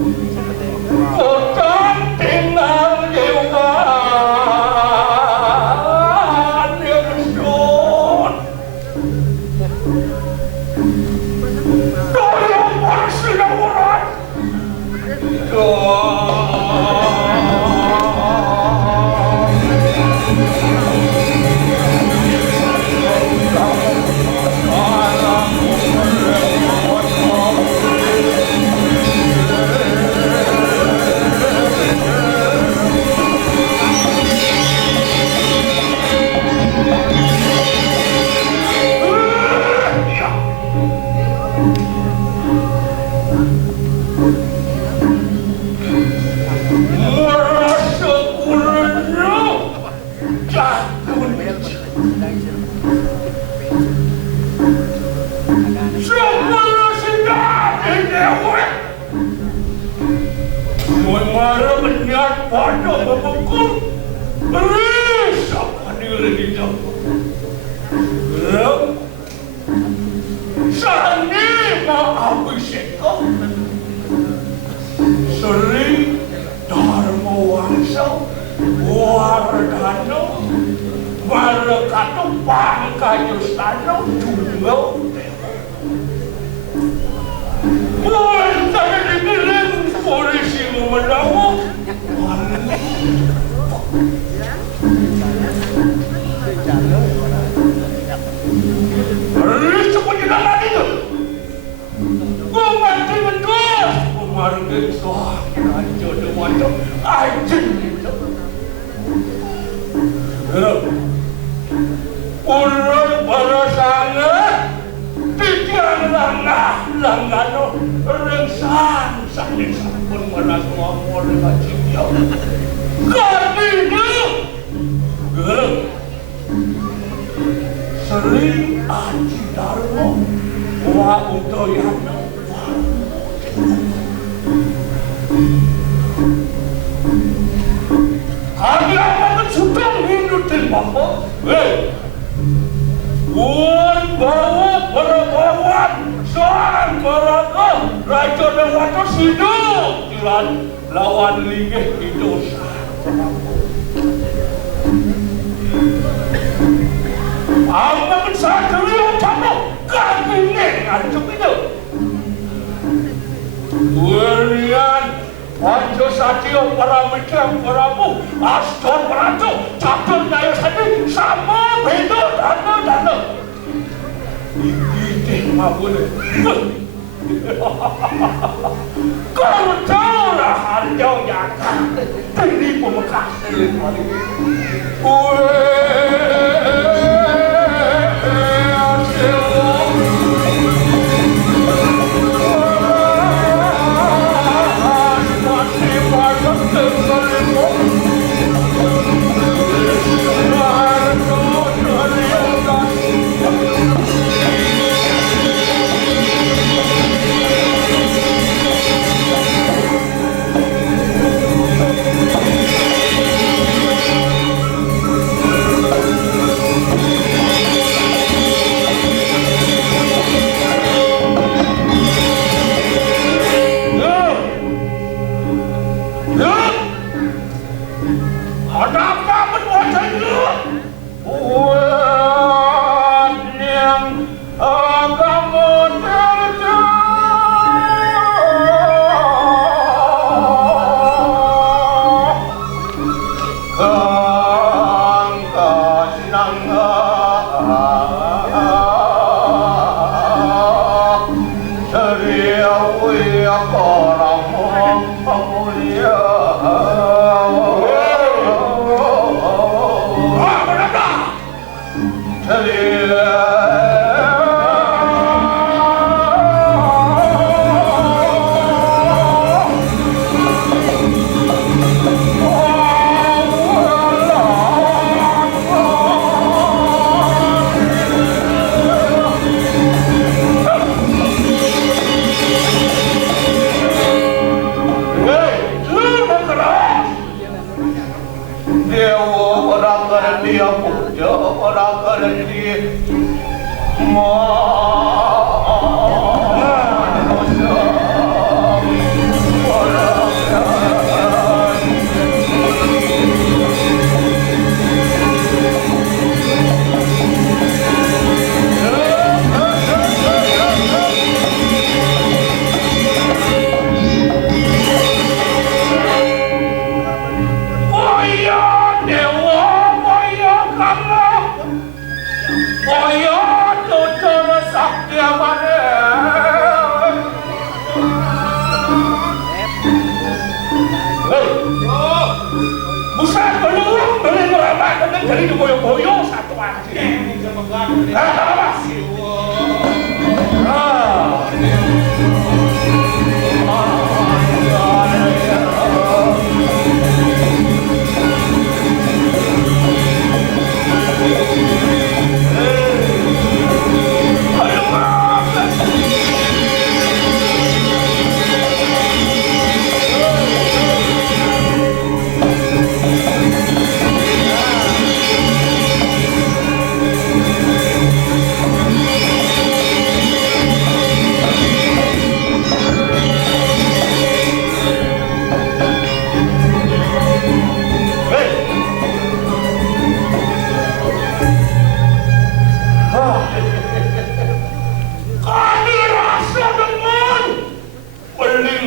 Kocan tinggal jauhan yang sun doyong persilauran Marah menyat pada memukul Risa panir di dalam Sani Mahabhiseka Sri Dharma Wangsa Wardhana Marakato Pangkayustana Tunggal Bukan dibilang polisi menawa Rilis penyegalan itu Gue mati betul Kemarin soal Raja Dewata Anjing Ulai para sangat Tiga langano Rengsan Saking sampun manas ngomor Kacimnya Kadina Sri Aji Dharma Wa Udayana Ada apa sudah minutin bapak Wan bawa perempuan Sang Baraka Raja Dewata Sidu Jiran lawan linggih itu Apa kan saya terlihat kamu Kami ngancuk itu Werian Panjo Satyo Paramitra Prabu Astor Prato Catur Naya Sadi Sama Bedo Dana Ini mabun Kau tahu lah harga yang Ini pemekas ini boyo-boyo satu aja. Apa?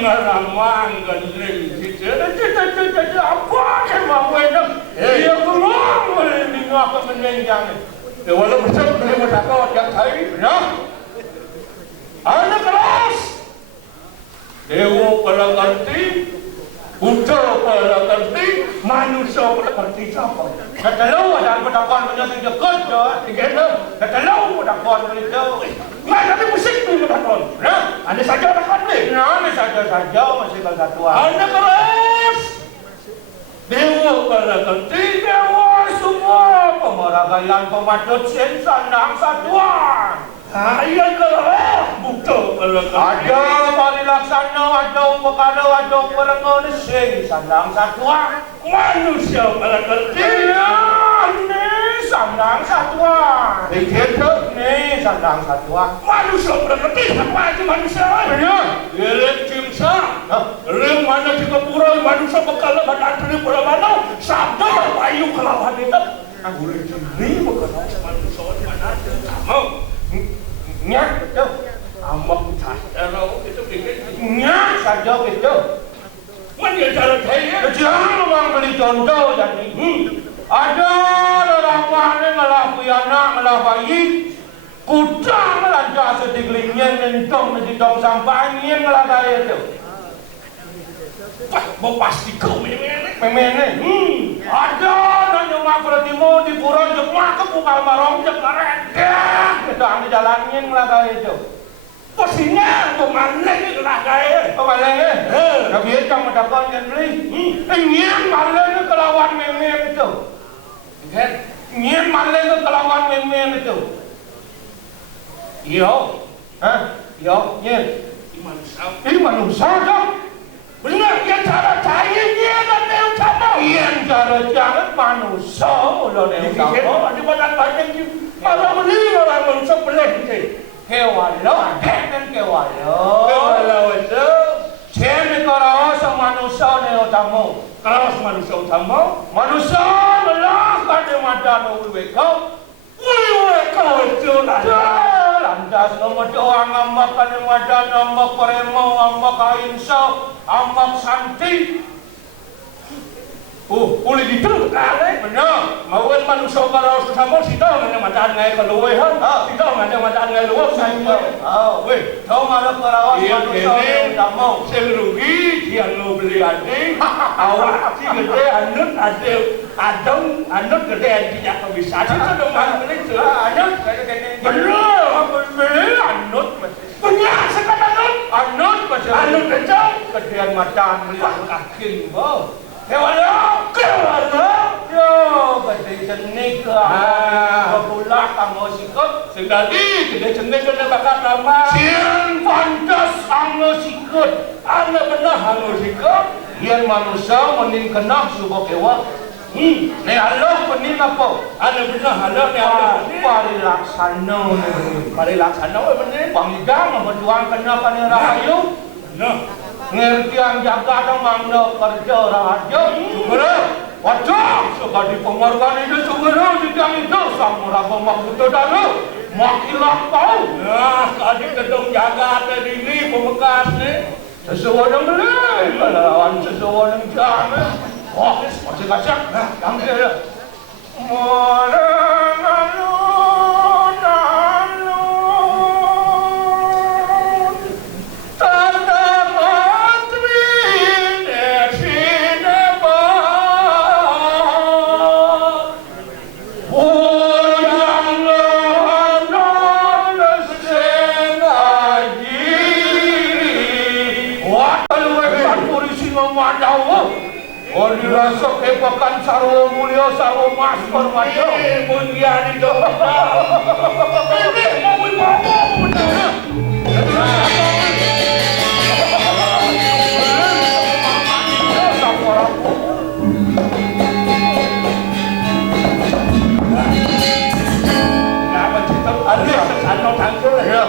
Ramang gendeng gitu, apa emang wedo? Iya belum ini ngapa menenjang? Walau bersama beli takut yang tadi, ya. Anak keras, dewa pada ganti, buta pada ganti, manusia pada ganti siapa? Katalau ada pendapat menyesal dekat, ya, katalau pendapat menyesal. Mana ada musik tu bertakon? Nah, anda saja bertakon ni. Nah, anda saja masih bertakon. Anda keras. Dewa berganti, dewa semua pemeragaian pemadut sandang satuan. Ayah keras, bukan berganti. Ada balik laksana, ada pekala, ada perenggol sing sandang satuan. Manusia berganti. Sandang satuan. Itu nih sandang satuan. Manusia berarti apa aja manusia? Benar. Geleng cimsa. Geleng mana juga pura manusia bekal badan beli pura mana? Sabda ayu kelawan itu. Angguleng cimri bekal manusia mana? Mau. Nyak betul. Amak saja itu bikin. Nyak saja betul. Mana cara saya? Jangan orang beli contoh jadi. Ada orang mana ngalah puyana ngalah bayi kudang ngalah jasa digelingnya nentong nentong sampahnya ngalah gaya itu. Wah, mau pasti kau memene. Ada nanya makro timur di pura jemah ke bukal marong jekaret. Itu ambil jalannya ngalah gaya itu. Posisinya pemanah ni ngalah gaya. Pemanah ni. Tapi itu mendapat yang beli. Ini malah ni kelawan memene itu. Nyen malah itu kelawan memang itu. Yo, nyen. Ini manusia dong. Benar, yang cara cahaya nyen dan neu sama. Yang cara jangan manusia mula neu sama. Ada badan banyak je. Malah beli orang manusia boleh je. Kewalo, kan kewalo. Kewalo itu. Cene kalau sama manusia neu tamu. Kalau manusia utama, manusia malah kada madan ulwekau itu landas nomor doang amak kada madan amak peremo amak kainsa amak santi. Boleh gitu kali. Benar. Mawon manusia kalau sama sita ngene madan ngai keluwehan. Sita ngene madan ngai luweh saja. Weh, tahu malah karawas manusia utama. Sing rugi dia nu beli ade. Awak si gede anut ade anut gede tidak bisa. Itu dong beli tu. Anut gede. Benar, beli anut. Punya sekarang anut macam anut kencang. Gedean madan beli kakin. Kewala, yo, gede jenik lah, kebulah kamu sikut, sekali gede jenik kena bakal nama. Sian pantas kamu sikut, anda benar kamu sikut. Yang manusia mending kena subuh kewa. Ne Allah pening apa? Anda benar Allah ne Allah. Pari laksana, benar. Panggang berjuang kena kena rahayu. Nah. Ngertian jaga dan mangna kerja raja sumber wajah sebagai pengorban itu sumber jika itu samura pemakuto dalu makilah kau nah adik kedong jaga tadi ini pembekas ni sesuai yang beli lawan sesuai yang jangan wah masih kacak nah yang dia memandawu. Oh dirasa kepakan sarwa mulia sarwa mas permata. Bunyian itu. Ini mau bawa benar. Ano tangkol ya?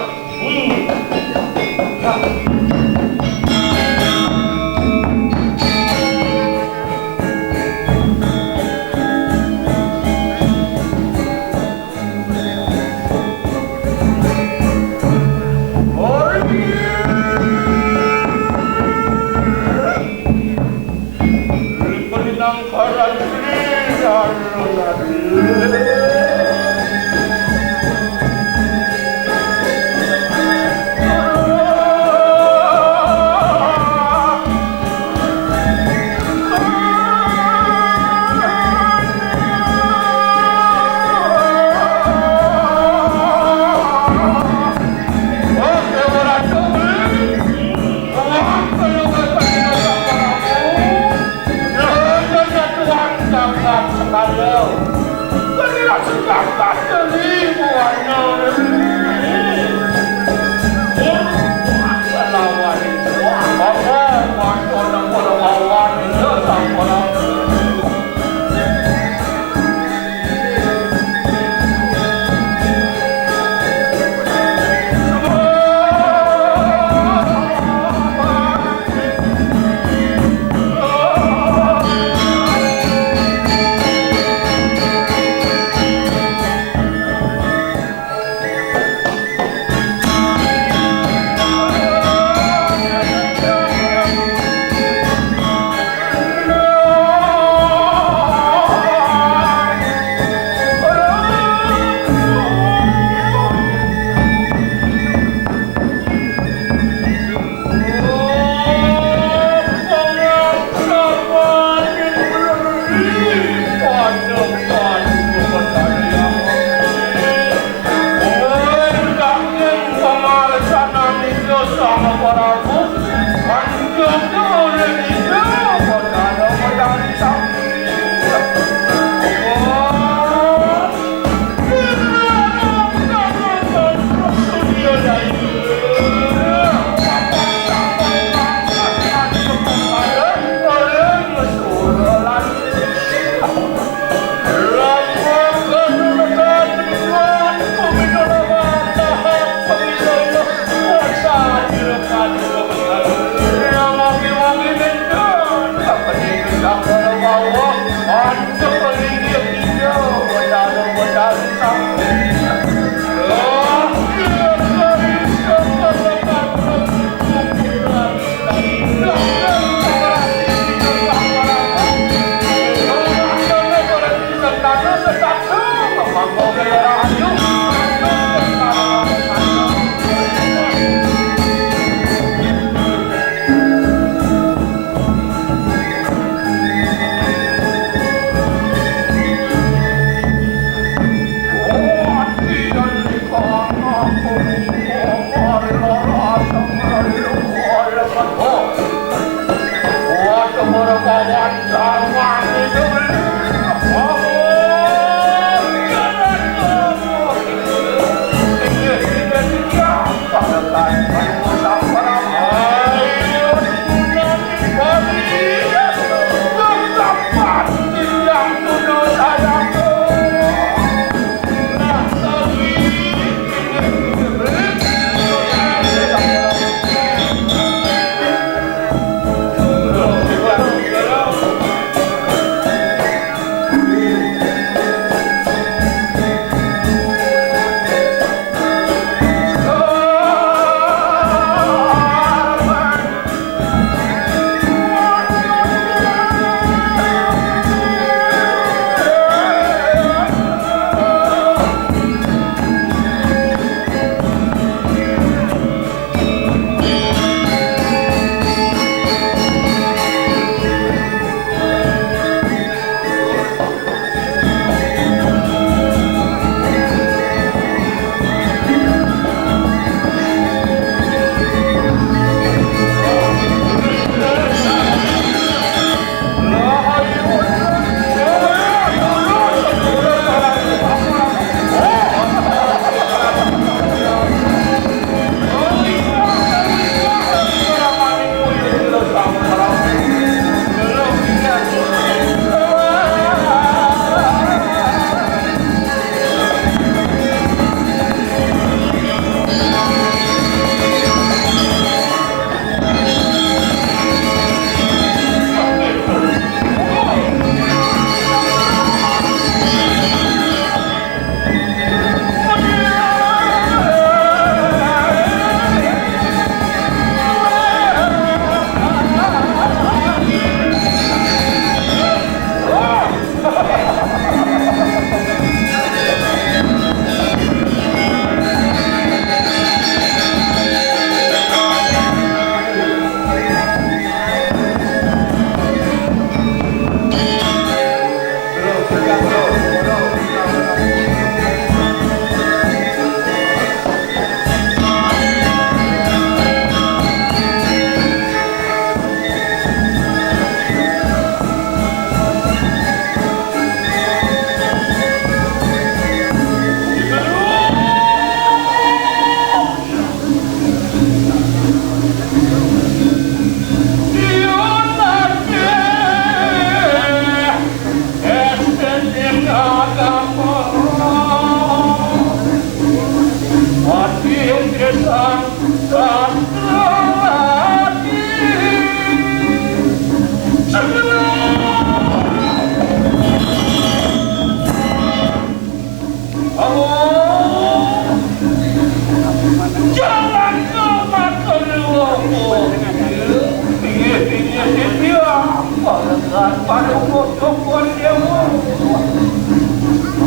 Palagan palungkot dewa.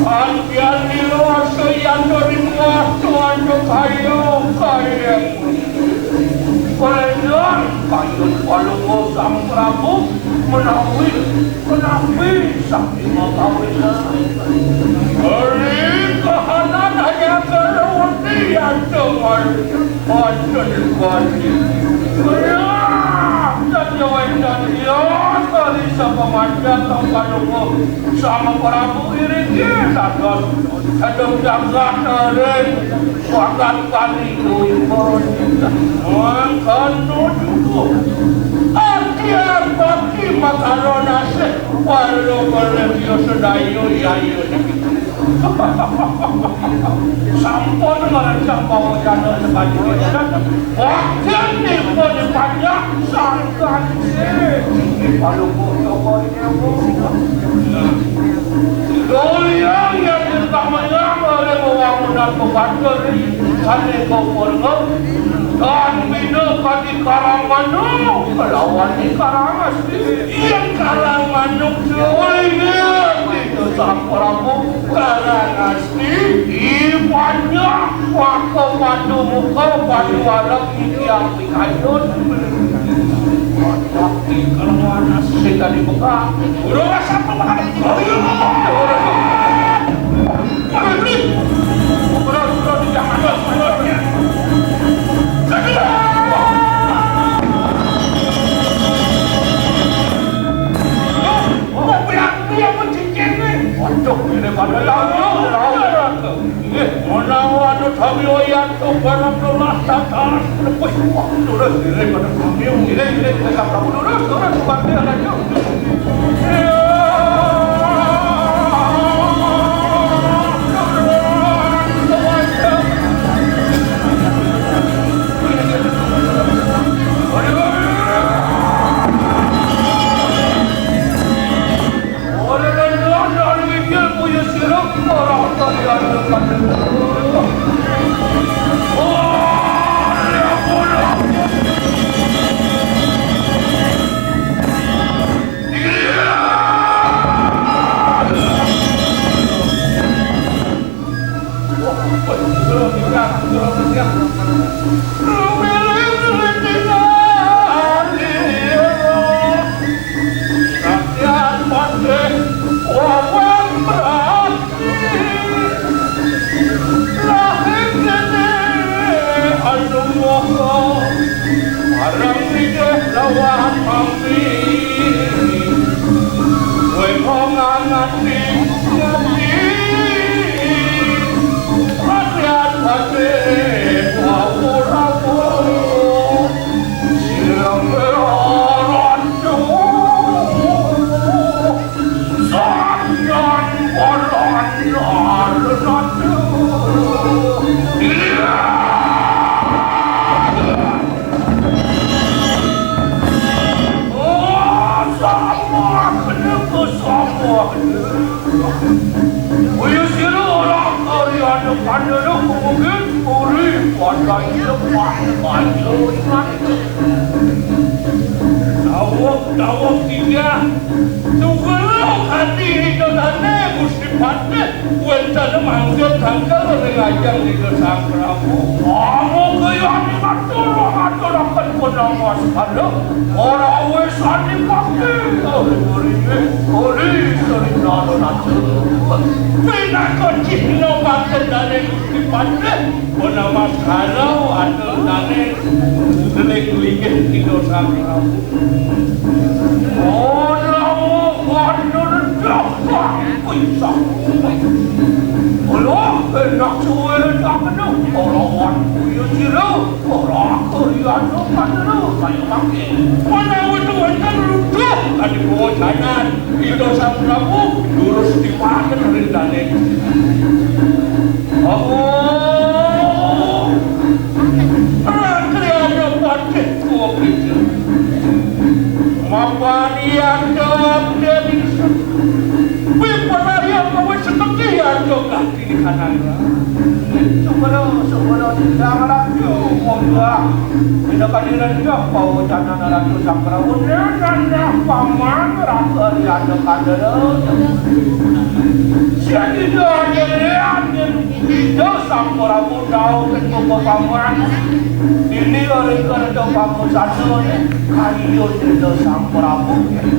Andian niluas kayano rin wasto ano kayo Palagan kayo'n palungkot ang Prabu menawi sa kawilan. Kahanan hanya kerudian dengan wajib. Dan jawaban dia kali sama mandat palungkot sama Prabu iring sados sedang jagat ring wakat kali kuyon makan nuju akhir bagi makarona se walau berlebih sedayu yayu sampun ngerancang bawa jana sebanyak waktu ni pun banyak sangkan si palungkot Dolyang yang ditamanya oleh pembangunan pembanteri Sane Kopolgop dan minum di Karangmanu melawan di Karangasem yang Karangmanu semuanya itu sang Prabu Karangasem ibunya waktu madu muka padu alam yang dikayun di Karangasem tadi buka udah siapa makan Dawak tiga Tunggulah hati hidupnya Gusti Pate Wentana manggil tanggal Rengajang di Sang Prabu Kamu kayani Matulak-matulakan penamas pada Orang wesan dipake Ori sering nana Pina kecil no pakai dari Gusti Pate Penamas kalau ada dari Delik-delik di Sang Prabu enak suwe tak penuh orang punya jiru orang kerian tak penuh saya pakai mana itu wanita luduh tadi bawa jalan itu Sang Prabu lurus dipakai rindane kerian pakai tua gitu Mapanian jawab dari Wipanarian kawin setekian juga di kanan. Sebelum jangan lagi juga. Tidak kadiran japa wacana ratu sakra unana paman ratu ariana kadara. Jadi doanya itu sampura budau ketua paman. Ini orang kerja paman satu kayu itu sampura budau.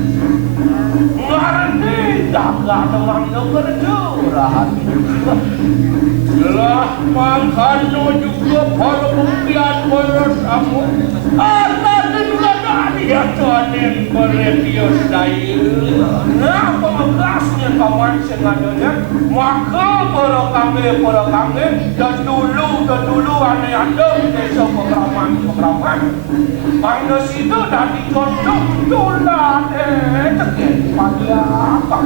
Ngarti jaga teman kerja rahat. Jelas makanya juga para pembian bersama anak dan dia tuanin beretius daya. Nah pengasnya kawan sengaja maka para kami dan dulu aneh ada desa pengraman mana situ dari contoh tulah tegak pada apa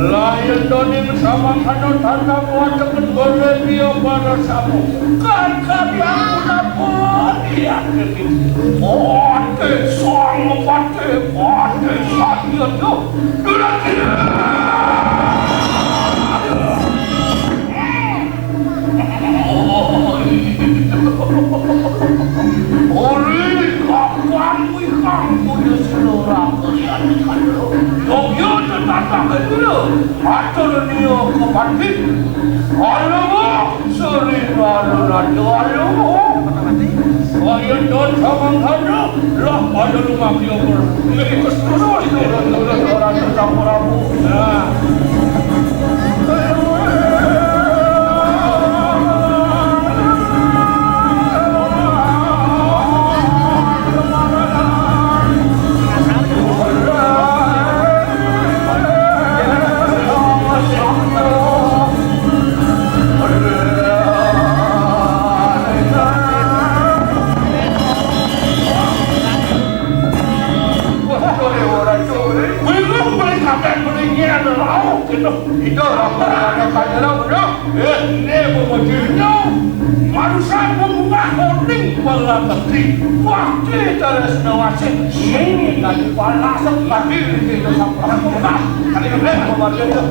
lain donin sama kanot tanda muatan berlebih pada samu kan kalian pun dia Ote sang pate satya tu durati Ori kapan wikang punya selera kalian kalau Tokyo tetap kedua atur dia kepatik alamu sering alamu Ayah don sama kamu lah pada rumah biar mereka terus orang campur aku. Itu orang kaya benar. Ini pemujudnya manusia membuka holding pelakati. Waktu terus nawasi ini tadi panas sekali itu sampai buka. Kali ini pemujudnya.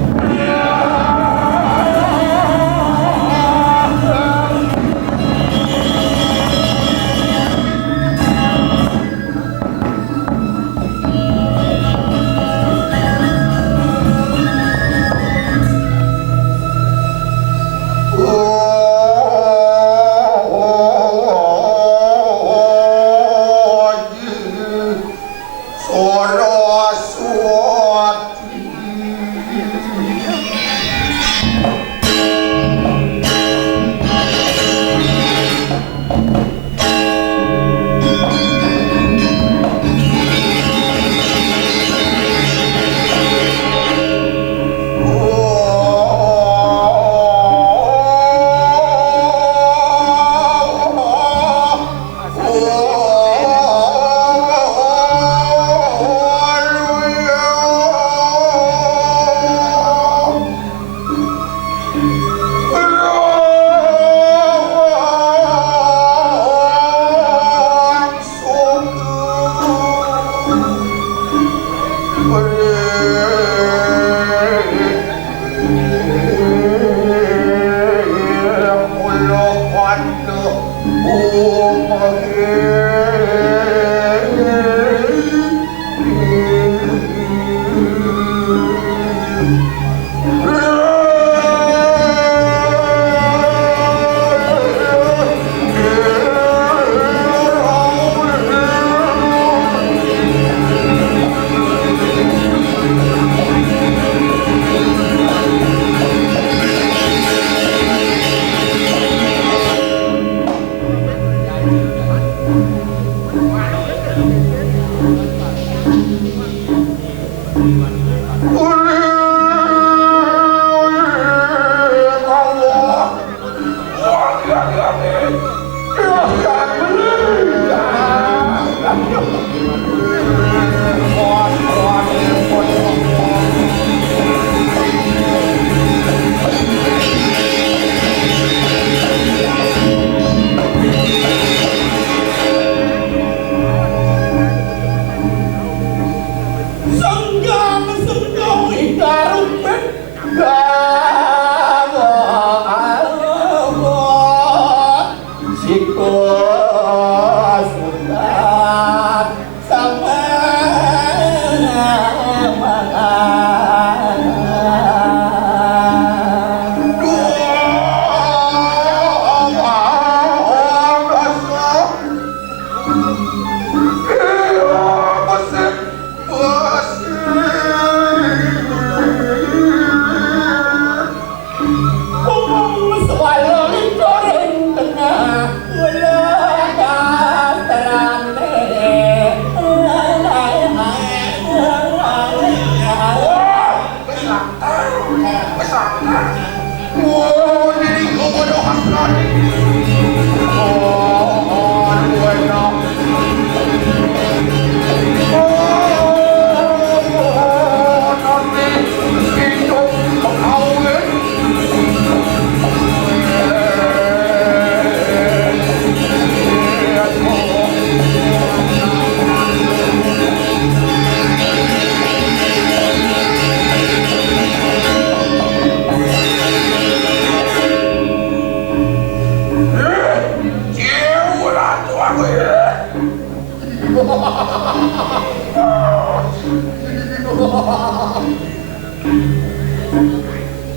Sikor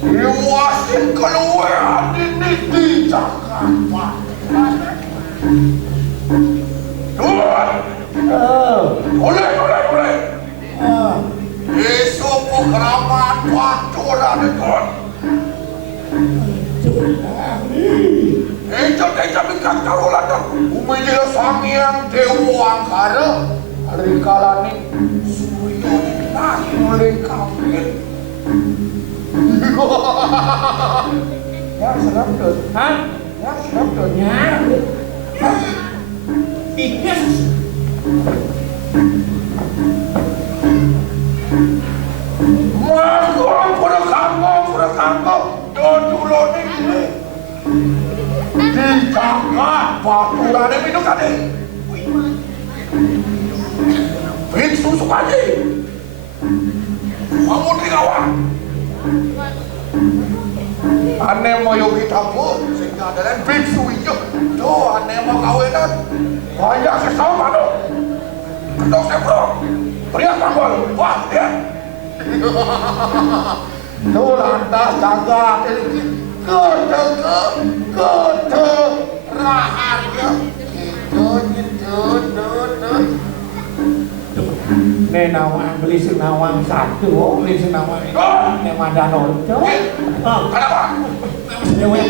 Iwasin keluar ini di Jakarta. Boleh. Besok keramat paturan itu. Eja bingkat karulan dong. Umi dia sangiang dewa angkara. Hari kalani Suryo dinahi oleh kawin. Ya serap tuh. Hah? Ya serap tuh. Ya. Pikes. Mas, pura kangkong, dodulo ini. Di Jakarta, baturan ini kan nih. Biksu Sukaji. Kamu di kawan. Ane mau yogi tampur, sehingga ada biksu hijau. Tuh, ane mau kawinan. Banyak sesama tuh. Kedok sebrok. Pria tanggol, wah dia. Tuh lantas jaga ini kete raharnya Nih nawang beli senawang satu, beli senawang ini madan ojo. Kenapa? Dewe.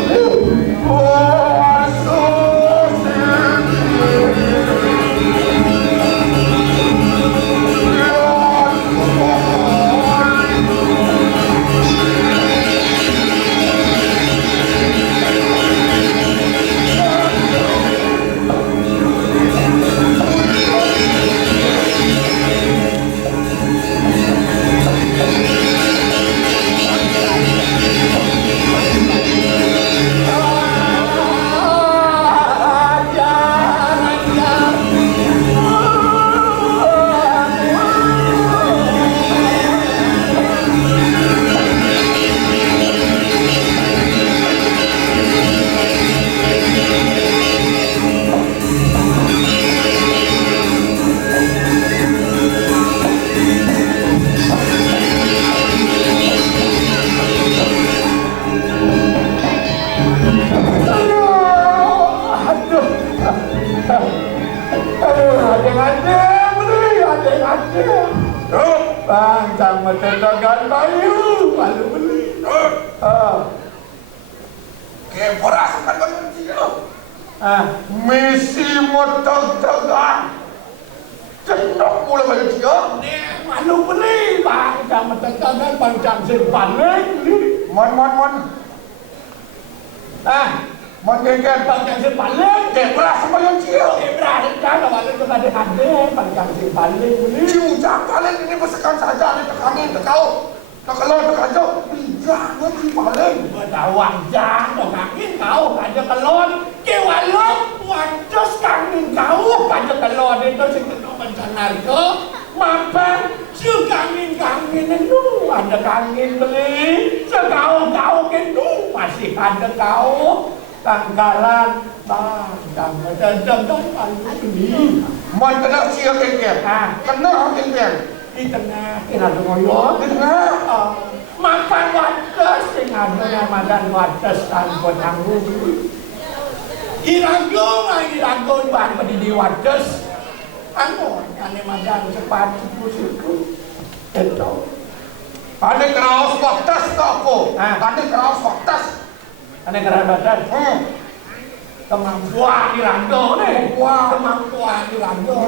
Bang, mendengarkan bayu, lalu beli. Keperas kan manusia. Misi motong tegang. Cenok mulai manusia. Lalu beli, bang, mendengarkan panjang simpan beli. Man. Mengenggan panjang simpan beli. keperas manusia. Keperas kan, lalu juga ada panjang simpan beli. Ciucak paling ini besekan saja ini tekangin tekau. Kalau tekajau, jangan di paling. Bedawang jangan tekangin kau, kaja kelon. Kewalok, wancos kangin kau, kaja kelon itu sekitar mencanar ke. Mampang, sekangin itu ada kangin beli. Sekau itu masih ada kau. Tanggalan, bang, jangan beli. Man kena siap kengkeng. Kena kengkeng. Di tengah, kena ngoyo. Di tengah. Makan wates, dengan Ramadan wates tanpa tanggung. Iranggo, iban di wates. Ano, Ramadan sepatu musuhku. Itu. Ada keraus wates kau. Ada keraus wates. Ada Ramadan. Kemampuan Iranggo nih. Kemampuan Iranggo.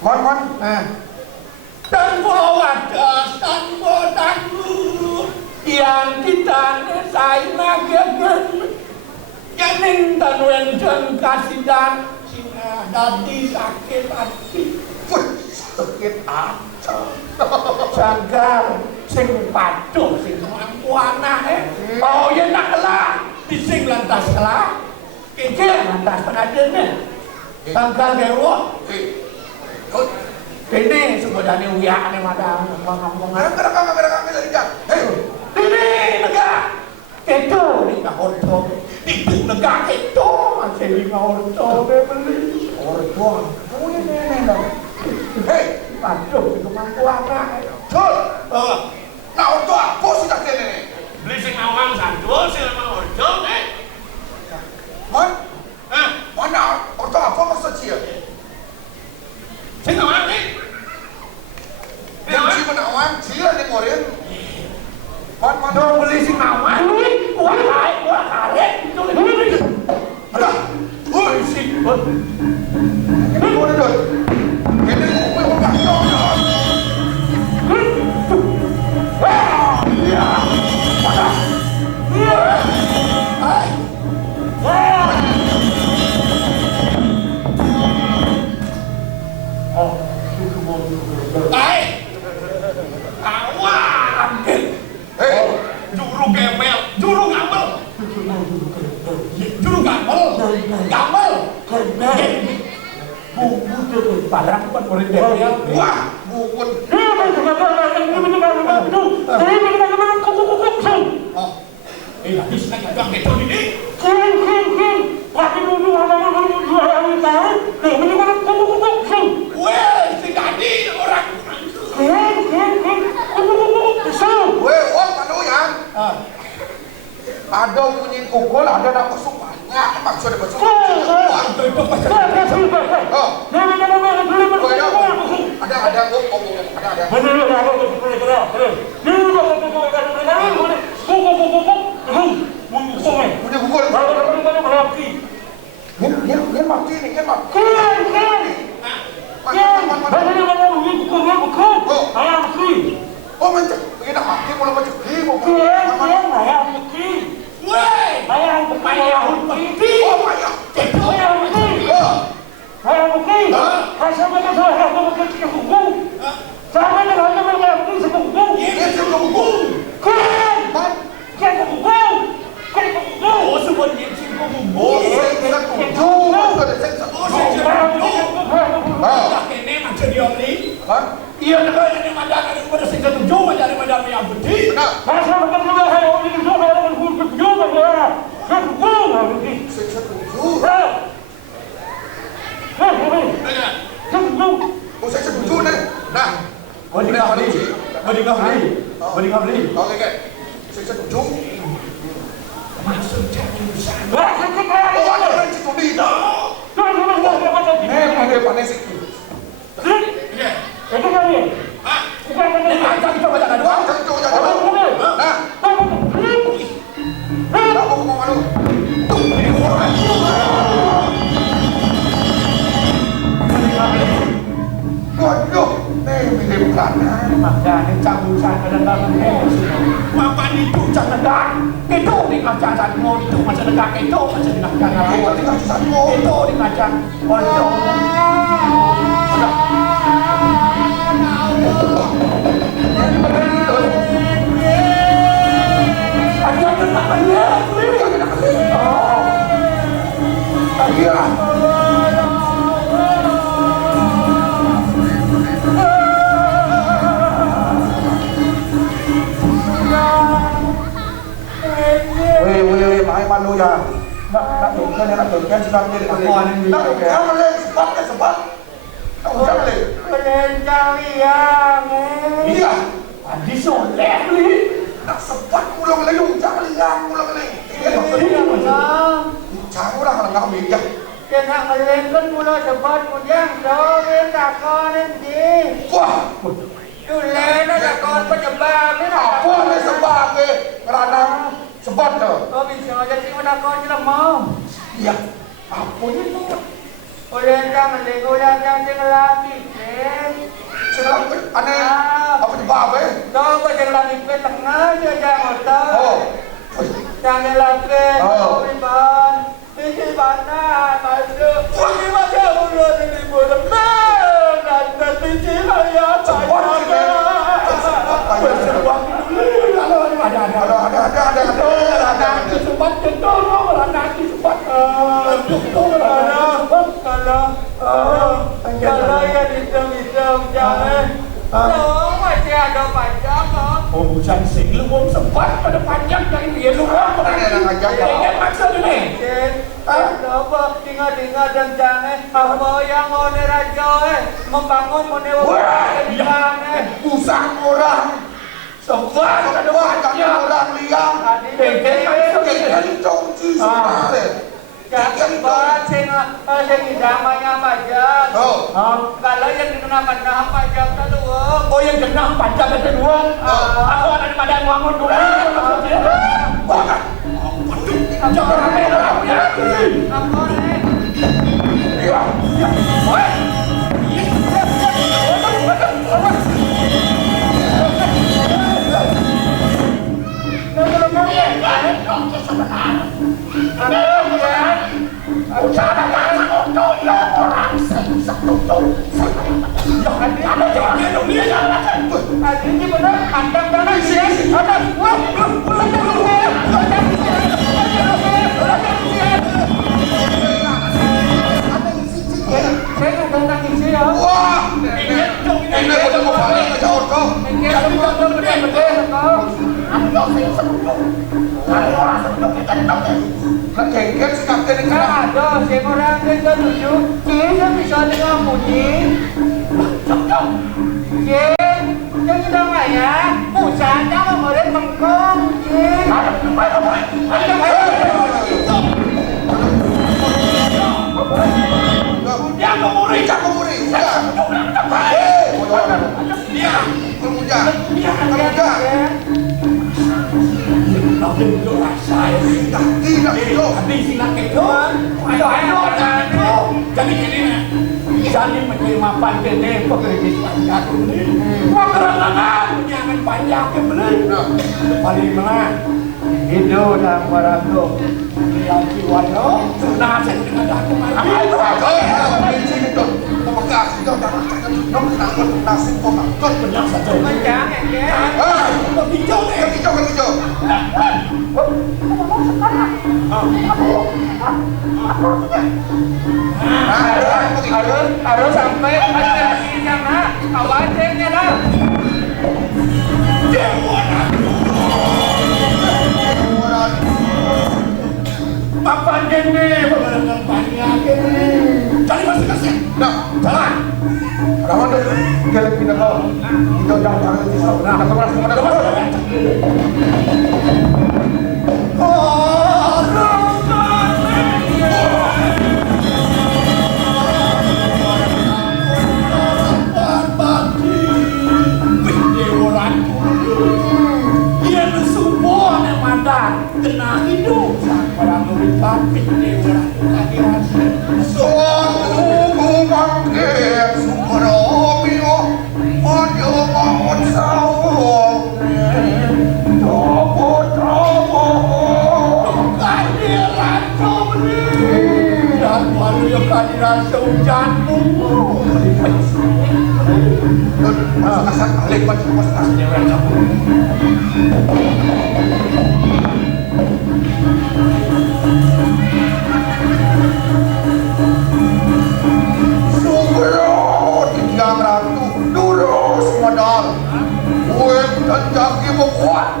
Man. Tanpa wates, tanpa tanggung. Yang kita saya nagagan. Yang tanwen kasih dan singa dadi sakit hati. Sakit hati. Sanggar sing patuh sing kemampuan mau ya nak kelah dising lantas kelah kikir lantas pengadilnya sanggar dewa ini sebudane uyak nih madang ngomong-ngomongan Gerak dari jam. ini negak itu nikah orto itu negak itu masih lima orto dia beli Ortuan. Oh ini nenek dong. Aduh, kemampu anak. Jul. Nah, untuk apa sih tak kene? Beli sing awang sandul, sing mau ordo, Man? Mana? Untuk apa maksud dia? Sing awang nih. Yang si menawan, dia nih ngorin. Man, Dong beli sing awang nih. Gua kare. Ada. Beli sing. Ini boleh dong. Ini gue mau kasih. Ya. Mana? Hai. Oh, itu mau. Hai. Awan. Juru gembel, juru ngambel. Juru ngambel. Ngambel. Buku tuh barang buat boleh gembel. Wah, bukun. Nanti saya agak keton ini. Weh, si tadi orang. Weh, om manu yang. Ada bunyi kukul, ada nak masuk banyak. Maksudnya masuk. Ada bunyi kukul. Dia mati nih, dia mati. Oh, mencet. Begini nak mati, mulai mencet. Weh, ayah putih. Oh, ayah. Oh, sebut dia singgung. Oh, saya kudu. Ini macam dia ni. Kan? Ia negara yang mandang kepada sing ketujuh menjadi mandang yang putih. Benar. Saya setuju. Oh, saya setuju nih. Nah, Bodi ngabli. Oke, oke. Saya setuju. Maksud jadi urusan. Oh, ada orang situ di itu. Pakai panas itu. Itu kan dia. Kita baca kan? Wah, jangan coba jangan. Nah, aku mau malu. Waduh, nih pelana. Makanya cabusan kadang-kadang makan itu jangan dah. Itu di kaca satu itu macam dekat itu macam di kaca Itu dikasih satu. itu di kaca ojo. Ada kenapanya? Oh, iya. Weh, main malu ya. Nak turunkan sebabnya di sini. Nak jangan leh sebab. Kamu jangan leh. Iya. Adi soleh ni. Nak sebab pulang leh, jangan liang pulang leh. Jangan orang kalau nggak ambil ya. Kena melengkan mula sebat mujang doren takon ini. Wah, Tulen takon penyebab ni apa ni sebab ke? Kerana sebab tu. Oh bisa aja sih takon jelas mau. Iya. Apa ni tu? Ulen kan meleng ulen yang jangan lagi. Sedang aneh. Apa sebab eh? Tahu kau jangan lagi ke tengah je jangan tahu. Oh. Jangan lagi. Oh iban. Ini mana masuk? Ini macam udah ini boleh nanti tinggi ayat saya. Ada. Sebab ketolong nanti sebab Kalau yang hitam-hitam jangan. Tahu masih ada panjang oh bukan sing lu wong sempat pada panjang dari dia lu apa Ada yang ngajak. ingat maksud ni Coba tinggal dan jangan apa yang mau raja membangun Usah orang. Sebab ada orang liang. Kencong sih sebenarnya. Jangan buat saya damanya pajak. Kalau yang dikenakan pajak kedua. Oh yang kena pajak kedua. Aku ada di badan wangun dulu. Jangan ramai orang ya. Apa nih? Iya. Ini benar kandang tanah sih. Saya udah nangis sih ya. Wah, ini udah mau balik ke jauh kau. Kengket si kapten ini kan Ada sih orang yang tujuh. Kita bisa dengan bunyi. Yang kita ya, pusat jangan boleh mengkong. Jadi menerima panjang pekerjaan panjang ini. Wah kerangan jangan panjang kebenar. Paling mana? Itu dan barangku yang siwano. Nah saya dengan aku marah. Benar saja. Harus sampai lagi sana awajennya lah. Papan gini, pengerengan panjang gini. Cari masih kasih. Nah, Jalan. rawan deh. Jalan pindah kau. Kita jangan di sana. Nah, kemana? Kena hidup orang melibat pindah lagi Suatu bangkit Sukarabio Maju bangun sawung Topo kehadiran kembali dan melalui kehadiran sehujanmu Masuk balik masuk Tiang ratu lurus modal Uang dan jaki membuat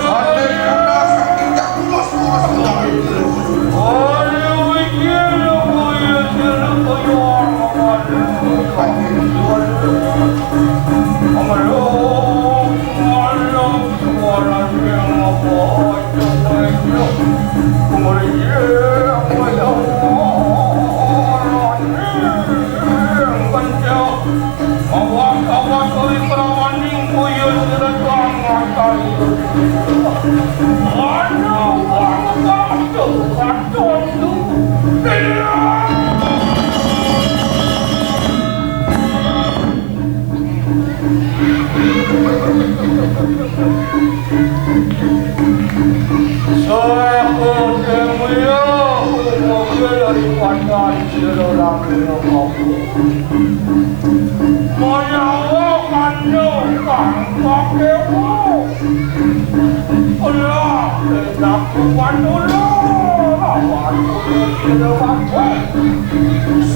Sate kuna sakinya lurus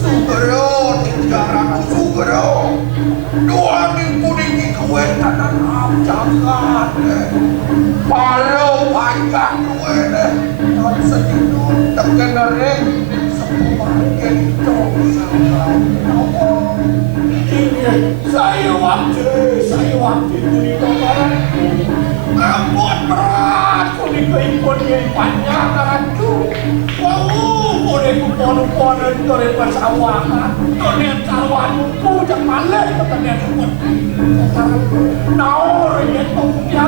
Sugero, tiang ratu Sugero 2 Maning kuning kowe tanan abjakan. Palo banyak kowe deh. Tan sedino teken ring sepumaken dosa. Saya waktu kuning kotoran. Ampun berat kuning keipun yang panjang karanku. Wau boleh kupon-kuponan tore persawahan. Tore kawanku jak malen ketenen kupon. Naor yang tongnya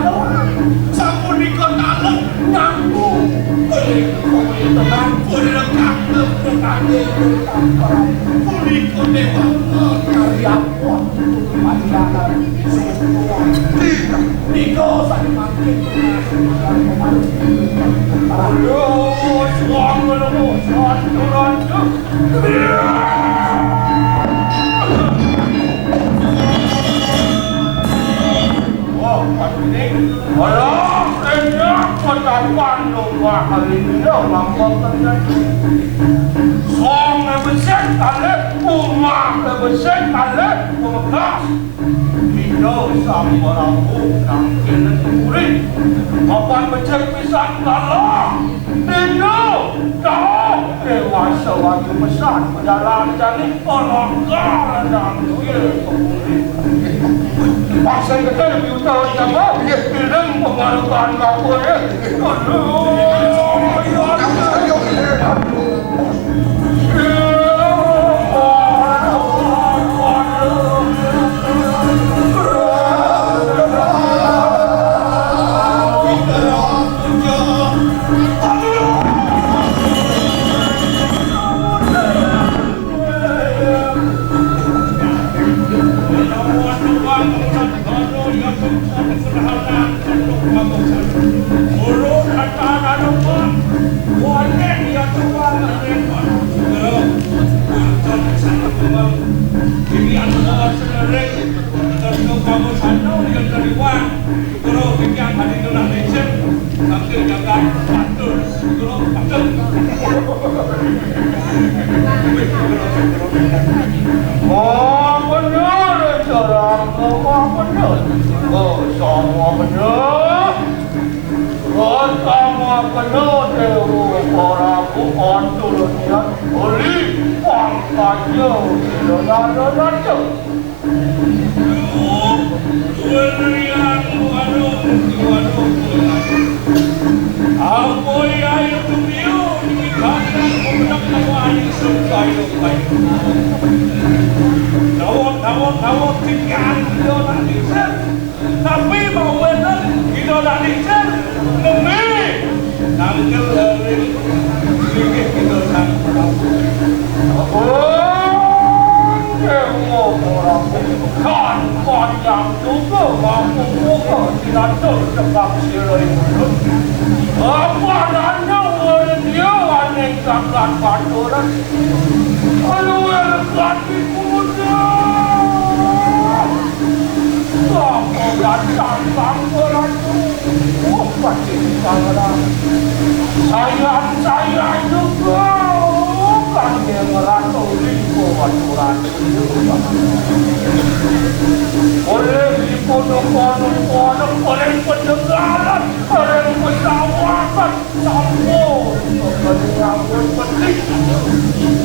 sampun dikotalan nyambung. Tenan kurang kakep ketane kuliko dewa karya waktu panjangan semua. Niko sani makin aduh, suang lu, suang turun. Wah, ini, walau enak pendapat wah hari ini lampau terjadi. Suang besar kali, rumah besar kali, pemegas. Hidup sama rambu nangkin kuring. Kapan becek pisang galang. Hidup dah dewasa waktu besar berjalan jadi pelanggar dan kuil kuring. Paksa kita lebih utama siapa? Bilang pengaruhan kapur ya. Aduh, tapi mau bener kita tak dicek mumi nangkel dari sedikit kita nangkel orang kan panjang juga mampu buka tidak terdekat sirai mulut apa nanya orang dia waneng kakak paturan alu elekat di muda kamu datang panggilan itu pasti panggilan saya juga bukan yang merasa ribu aturan oleh ribu nukon oleh pendengaran oleh pendawakan campur kebenaran penting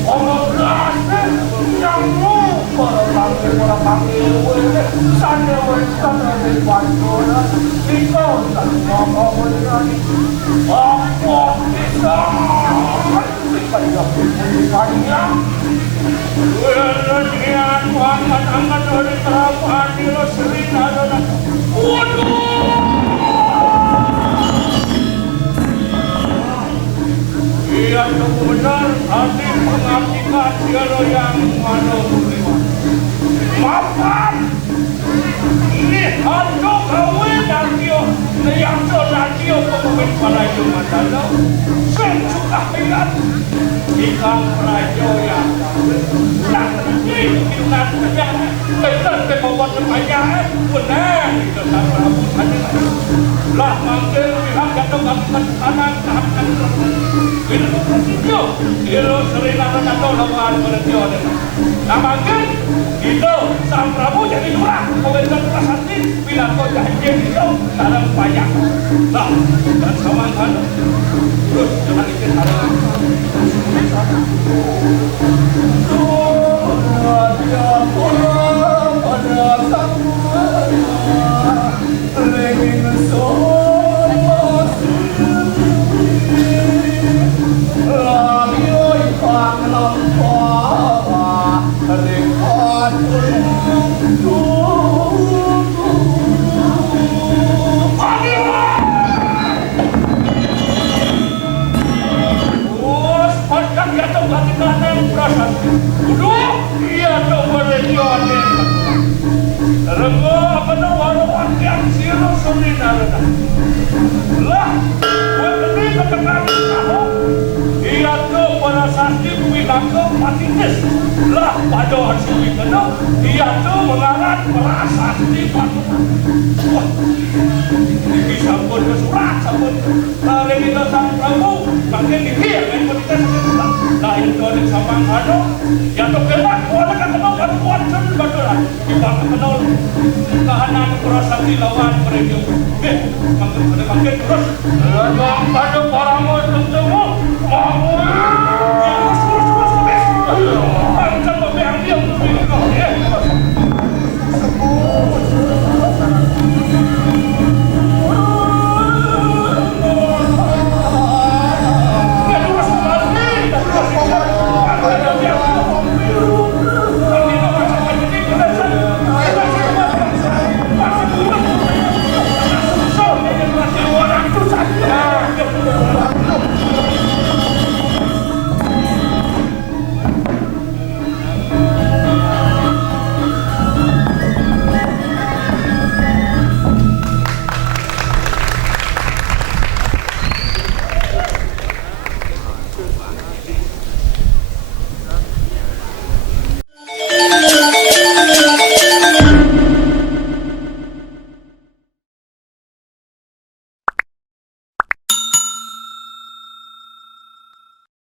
orang yang panggil sana sana di panturan kita tak mau berani apa kita banyak banyak welan angkat dari terapan di losrin ada waduh iya cukup benar hati mengartikan siapa yang mana maafkan ini hantu kawe dan dia yang sudah dia pemimpin pada itu mandala suka lihat ikan raja yang tak kita yang kita membuat sepanjang benar kita tak rambut hanya lah manggil pihak yang dengan kanan itu ilo sering akan lawan berarti ada namakan itu sang Prabu jadi lurah kawentan prasasti pidato janji itu dalam payah nah dan sama kan terus jangan ikut ada lah pada hasil itu dia tuh mengarah prasasti Patungan. Wah, ini sampun ke surat sampun dari kita sang Prabu makin dikir yang kita sebutlah lain dari samang ado ya tuh kelak boleh ketemu bantuan betulan kita kenal kahanan prasasti lawan mereka makin terus pada para mau ketemu mau